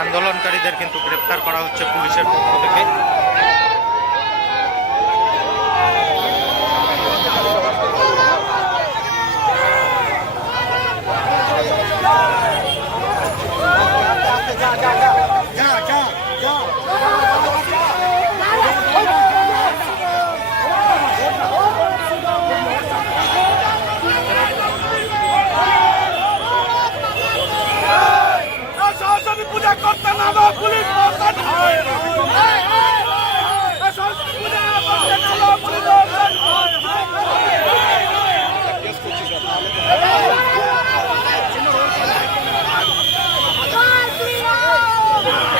আন্দোলনকারীদের কিন্তু গ্রেপ্তার করা হচ্ছে পুলিশের পক্ষ থেকে।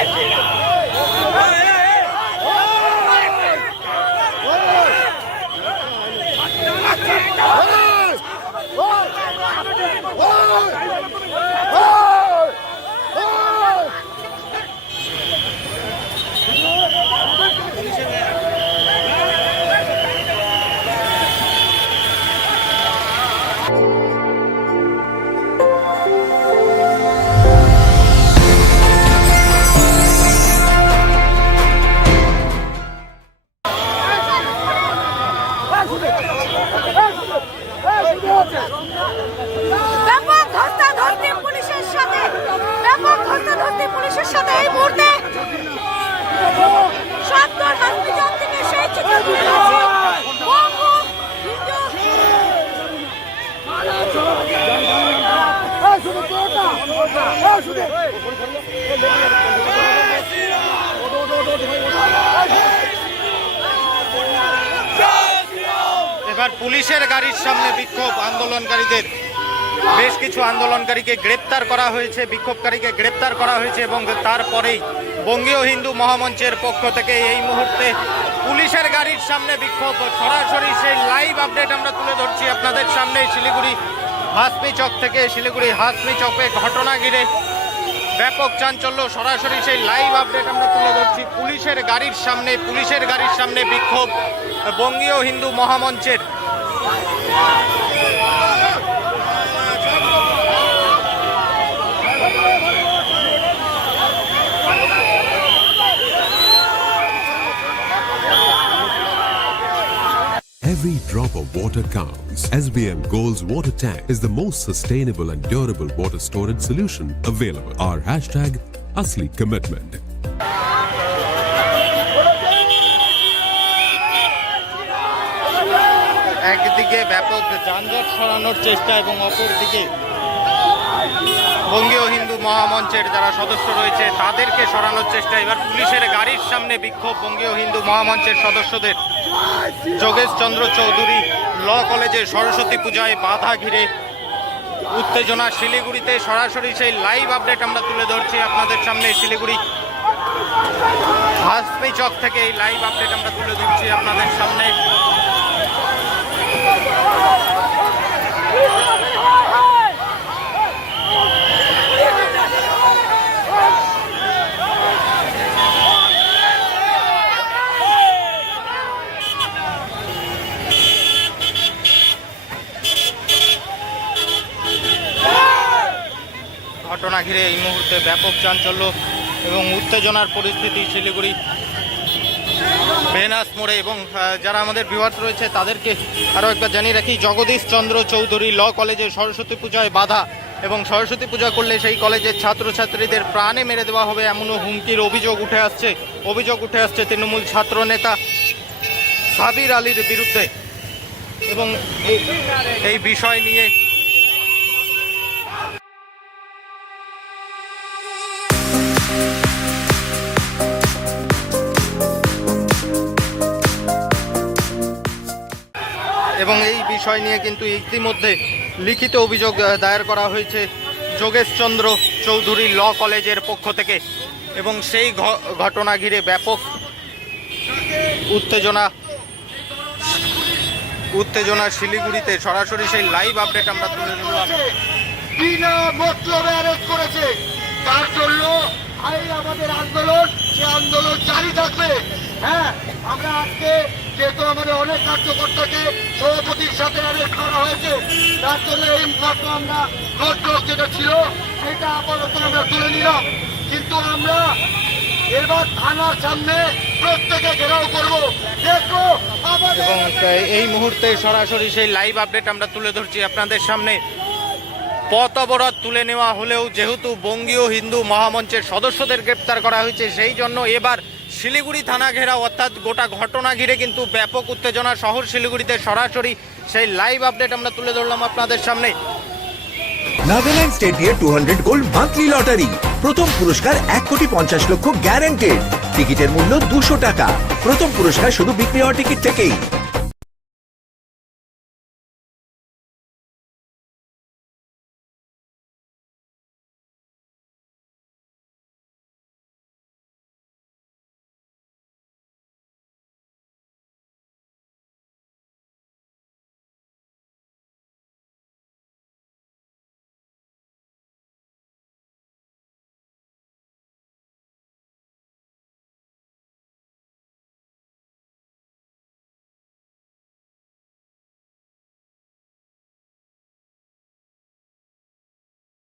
Watch it all! ব্যাপক ধস্তাধস্তি পুলিশের সাথে ব্যাপক ধস্তাধস্তি পুলিশের সাথে এই মুহূর্তে সত্তর হসপিটাল থেকে সেই চিত্র তুলে ধরছি। বঙ্গ হিন্দু এবার পুলিশের গাড়ির সামনে বিক্ষোভ আন্দোলনকারীদের। বেশ কিছু আন্দোলনকারীকে গ্রেপ্তার করা হয়েছে, বিক্ষোভকারীকে গ্রেপ্তার করা হয়েছে এবং তারপরেই বঙ্গীয় হিন্দু মহামঞ্চের পক্ষ থেকে এই মুহূর্তে পুলিশের গাড়ির সামনে বিক্ষোভ। সরাসরি সেই লাইভ আপডেট আমরা তুলে ধরছি আপনাদের সামনে শিলিগুড়ি হাসমি চক থেকে। শিলিগুড়ি হাসমি চকে ঘটনা ঘিরে ব্যাপক চাঞ্চল্য, সরাসরি সেই লাইভ আপডেট আমরা তুলে ধরছি। পুলিশের গাড়ির সামনে, পুলিশের গাড়ির সামনে বিক্ষোভ, বঙ্গীয় Hindu মহামঞ্চের। Every drop of water counts. SBM Gold's water tank is the most sustainable and durable water storage solution available. Our hashtag Asli Commitment. একদিকে ব্যাপক যানজট সরানোর চেষ্টা এবং অপরদিকে বঙ্গীয় হিন্দু মহামঞ্চের যারা সদস্য রয়েছে, তাদেরকে সরানোর চেষ্টা। এবার পুলিশের গাড়ির সামনে বিক্ষোভ, বঙ্গীয় হিন্দু মহামঞ্চের সদস্যদের। যোগেশ চন্দ্র চৌধুরী ল কলেজে সরস্বতী পূজায় বাধা ঘিরে উত্তেজনা। শিলিগুড়িতে সরাসরি সেই লাইভ আপডেট আমরা তুলে ধরছি আপনাদের সামনে শিলিগুড়ি। হাসপি চক থেকে এই লাইভ আপডেট আমরা তুলে ধরছি আপনাদের সামনে। ঘটনা ঘিরে এই মুহূর্তে ব্যাপক চাঞ্চল্য এবং উত্তেজনার পরিস্থিতি শিলিগুড়ি বেনাস মোড়ে এবং যারা আমাদের বিভাগ রয়েছে তাদেরকে আরও একবার জানিয়ে রাখি, জগদীশ চন্দ্র চৌধুরী ল কলেজে সরস্বতী পূজায় বাধা এবং সরস্বতী পূজা করলে সেই কলেজের ছাত্রছাত্রীদের প্রাণে মেরে দেওয়া হবে এমনও হুমকির অভিযোগ উঠে আসছে। অভিযোগ উঠে আসছে তৃণমূল ছাত্র নেতা সাবির আলীর বিরুদ্ধে এবং এই- এই বিষয় নিয়ে বিষয় নিয়ে কিন্তু ইতিমধ্যে লিখিত অভিযোগ দায়ের করা হয়েছে যোগেশচন্দ্র চৌধুরী ল কলেজের পক্ষ থেকে। এবং সেই ঘটনা ঘিরে ব্যাপক উত্তেজনা উত্তেজনা শিলিগুড়িতে। সরাসরি সেই লাইভ আপডেট আমরা তুলে করেছে। তার জন্য আমাদের আন্দোলন, সে আন্দোলন জারি থাকবে। হ্যাঁ আমরা আজকে যেহেতু আমাদের অনেক কার্যকর্তাকে সভাপতির সাথে অ্যারেস্ট করা হয়েছে, তার জন্য এই মাত্র আমরা নোট যেটা ছিল, সেটা আপাতত আমরা তুলে নিলাম। কিন্তু আমরা এবার থানার সামনে প্রত্যেকে ঘেরাও করব। দেখো, আমাদের এবং এই মুহূর্তে সরাসরি সেই লাইভ আপডেট আমরা তুলে ধরছি আপনাদের সামনে। পথ অবরোধ তুলে নেওয়া হলেও যেহেতু বঙ্গীয় হিন্দু মহামঞ্চের সদস্যদের গ্রেপ্তার করা হয়েছে, সেই জন্য এবার শিলিগুড়ি থানা ঘেরা অর্থাৎ গোটা ঘটনা ঘিরে কিন্তু ব্যাপক উত্তেজনা। শহর শিলিগুড়িতে সরাসরি সেই লাইভ আপডেট আমরা তুলে ধরলাম আপনাদের সামনে। Nagaland state year two hundred gold monthly lottery প্রথম পুরস্কার এক কোটি পঞ্চাশ লক্ষ গ্যারান্টেড টিকিটের মূল্য দুশো টাকা। প্রথম পুরস্কার শুধু বিক্রি হওয়া টিকিট থেকেই।